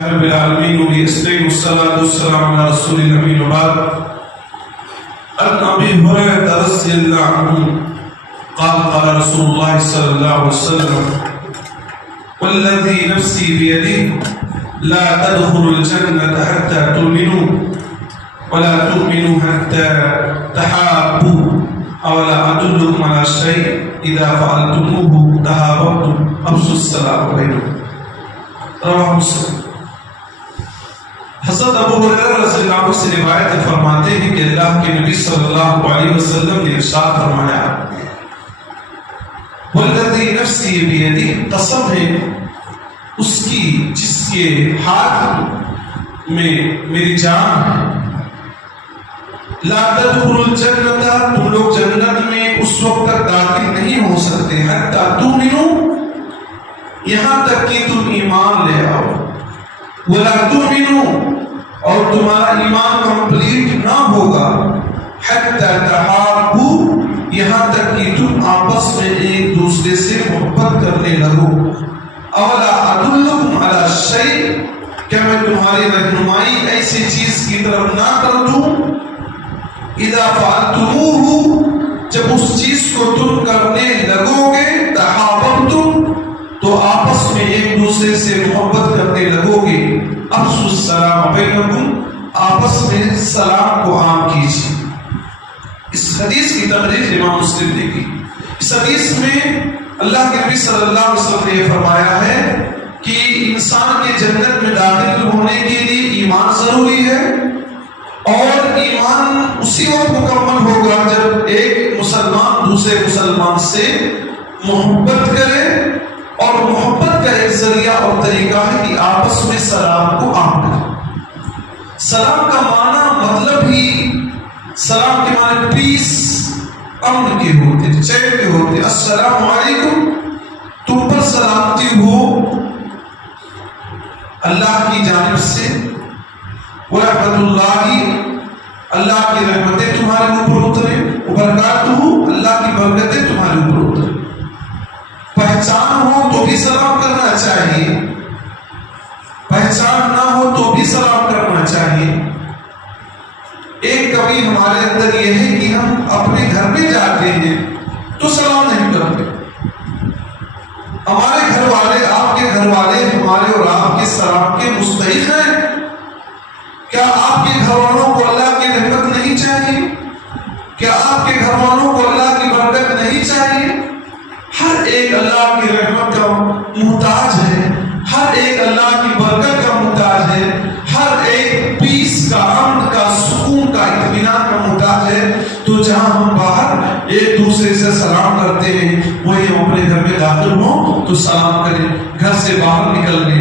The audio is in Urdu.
رب العالمين وبأسلين والصلاة والسلام على رسول الأمين وبعد. عن أبي هريرة رضي الله عنه قال قال رسول الله صلى الله عليه وسلم والذي نفسي بيده لا تدخلوا الجنة حتى تؤمنوا ولا تؤمنوا حتى تحابوا أولا أدلكم على شيء إذا فعلتموه تحاببتم أفشوا السلام بينكم. رواه مسلم. حضرت ابو ہریرہ رضی اللہ عنہ سے روایت فرماتے ہیں کہ اللہ کے نبی صلی اللہ علیہ وسلم نے ارشاد فرمایا والذی نفسی بیدی، قسم ہے اس کی جس کے ہاتھ میں میری جان ہے، لا تدخلوا الجنت، تم لوگ جنت میں اس وقت تک داخل نہیں ہو سکتے حتی تؤمنوا، یہاں تک کہ تم ایمان لے آؤ، ولا تؤمنوا، اور تمہارا ایمان کمپلیٹ نہ ہوگا، حتی تحابوا، یہاں تک کہ تم آپس میں ایک دوسرے سے محبت کرنے لگو، اولا ادلکم علی شیء، کیا میں تمہاری رہنمائی ایسی چیز کی طرف نہ کر دوں، اذا فعلتموہ، جب اس چیز کو تم کرنے لگو گے، تحاببتم، تو آپس میں ایک دوسرے سے محبت کرنے لگو گے، افشوا السلام بینکم، آپس میں سلام کو عام کیجیے۔ اس حدیث کی تخریج امام مسلم نے کی۔ اس حدیث میں اللہ کے نبی صلی اللہ علیہ وسلم نے فرمایا ہے کہ انسان کے جنت میں داخل ہونے کے لیے ایمان ضروری ہے، اور ایمان اسی وقت مکمل ہوگا جب ایک مسلمان دوسرے مسلمان سے محبت کرے، اور محبت کا ایک ذریعہ اور طریقہ ہے کہ آپس میں سلام کو عام کرے۔ سلام کا معنی مطلب ہی، سلام کے معنی پیس، امن کے ہوتے، چین کے ہوتے۔ السلام علیکم، تم پر سلامتی ہو اللہ کی جانب سے، ورحمت اللہ، اللہ کی رحمتیں تمہارے اوپر اترے، وبرکاتہ، اللہ کی برکتیں تمہارے اوپر اترے۔ پہچان ہو تو بھی سلام کرنا چاہیے، پہچان نہ ہو تو بھی سلام کرنا چاہیے۔ ایک کمی ہمارے اندر یہ ہے کہ ہم اپنے گھر میں جاتے ہیں تو سلام نہیں کرتے۔ ہمارے گھر والے، آپ کے گھر والے ہمارے اور آپ کے سلام کے مستحق ہیں۔ کیا آپ کے گھر والوں کو اللہ کی رحمت نہیں چاہیے؟ کیا آپ کے گھر والوں کو اللہ کی برکت نہیں چاہیے؟ ہر ایک اللہ کی رحمت کا محتاج ہے، ہر ایک اللہ کی برکت کا محتاج ہے، ہر ایک پیس کا، امن کا، سکون کا، اطمینان کا محتاج ہے۔ تو جہاں ہم باہر ایک دوسرے سے سلام کرتے ہیں، وہی ہم اپنے گھر میں داخل ہوں تو سلام کریں۔ گھر سے باہر نکلنے